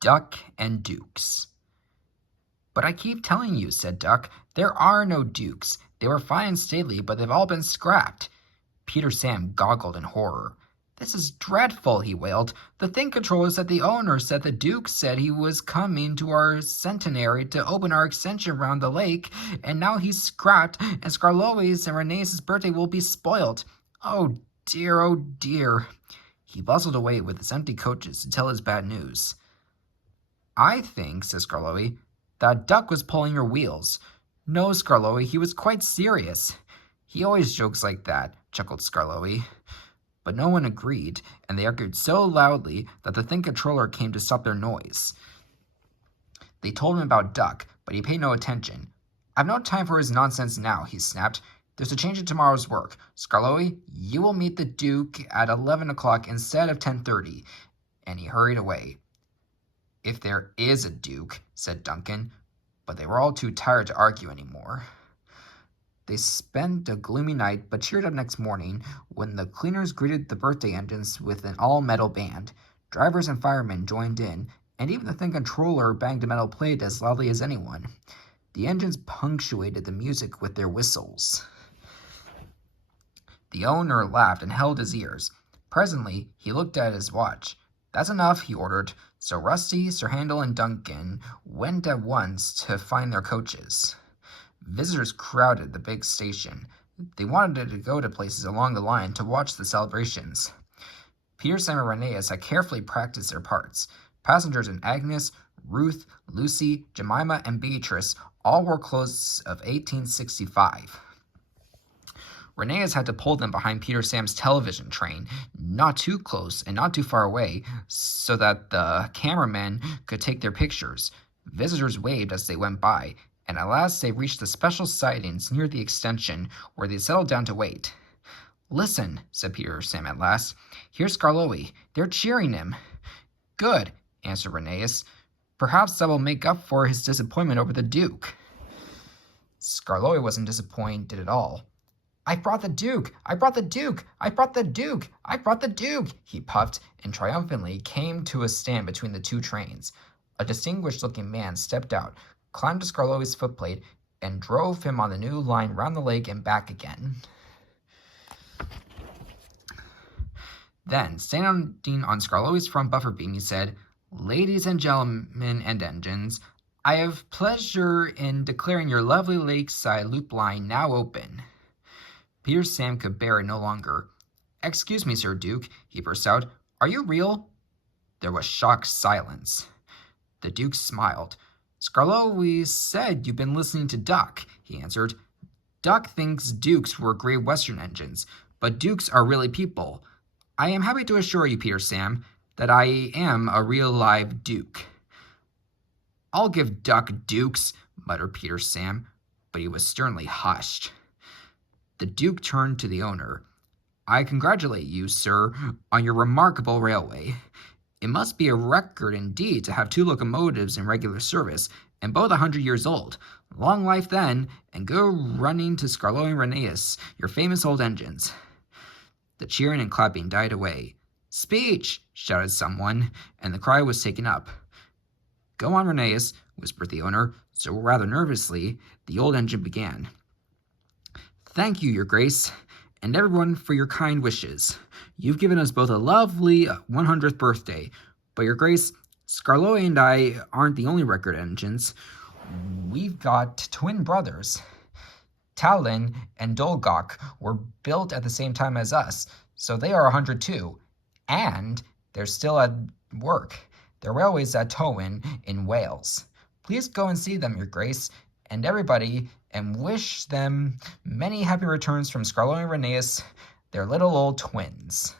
Duck and Dukes. But I keep telling you, said Duck, there are no Dukes. They were fine and stately, but they've all been scrapped. Peter Sam goggled in horror. This is dreadful, he wailed. The thing controller said the owner said the Duke said he was coming to our centenary to open our extension around the lake, and now he's scrapped, and Skarloey's and Renee's birthday will be spoiled. Oh dear, oh dear. He bustled away with his empty coaches to tell his bad news. I think, said Skarloey, that Duck was pulling your wheels. No, Skarloey, he was quite serious. He always jokes like that, chuckled Skarloey. But no one agreed, and they argued so loudly that the Thing Controller came to stop their noise. They told him about Duck, but he paid no attention. I've no time for his nonsense now, he snapped. There's a change in tomorrow's work. Skarloey, you will meet the Duke at 11 o'clock instead of 10:30. And he hurried away. If there is a Duke, said Duncan, but they were all too tired to argue anymore. They spent a gloomy night, but cheered up next morning when the cleaners greeted the birthday engines with an all-metal band. Drivers and firemen joined in, and even the Thing Controller banged a metal plate as loudly as anyone. The engines punctuated the music with their whistles. The owner laughed and held his ears. Presently, he looked at his watch. That's enough, he ordered. So Rusty, Sir Handel, and Duncan went at once to find their coaches. Visitors crowded the big station. They wanted to go to places along the line to watch the celebrations. Peter, Sam, and Rheneas had carefully practiced their parts. Passengers in Agnes, Ruth, Lucy, Jemima, and Beatrice all wore clothes of 1865. Rheneas had to pull them behind Peter Sam's television train, not too close and not too far away, so that the cameramen could take their pictures. Visitors waved as they went by, and at last they reached the special sidings near the extension, where they settled down to wait. Listen, said Peter Sam at last. Here's Skarloey. They're cheering him. Good, answered Rheneas. Perhaps that will make up for his disappointment over the Duke. Skarloey wasn't disappointed at all. I brought the Duke! I brought the Duke! I brought the Duke! I brought the Duke! He puffed, and triumphantly came to a stand between the two trains. A distinguished-looking man stepped out, climbed to Skarloey's footplate, and drove him on the new line round the lake and back again. Then, standing on Skarloey's front buffer beam, he said, Ladies and gentlemen and engines, I have pleasure in declaring your lovely lakeside loop line now open. Peter Sam could bear it no longer. Excuse me, Sir Duke, he burst out. Are you real? There was shocked silence. The Duke smiled. Skarloey said you've been listening to Duck, he answered. Duck thinks Dukes were Great Western engines, but Dukes are really people. I am happy to assure you, Peter Sam, that I am a real live Duke. I'll give Duck Dukes, muttered Peter Sam, but he was sternly hushed. The Duke turned to the owner. I congratulate you, sir, on your remarkable railway. It must be a record indeed to have 2 locomotives in regular service, and both 100 years old. Long life then, and go running to Skarloey and Rheneas, your famous old engines. The cheering and clapping died away. Speech! Shouted someone, and the cry was taken up. Go on, Rheneas, whispered the owner, so rather nervously the old engine began. Thank you, Your Grace, and everyone for your kind wishes. You've given us both a lovely 100th birthday, but Your Grace, Skarloey and I aren't the only record engines. We've got twin brothers. Talon and Dolgok were built at the same time as us, so they are 100 too, and they're still at work. Their railway's at Towyn in Wales. Please go and see them, Your Grace, and everybody, and wish them many happy returns from Skarloey and Rheneas, their little old twins.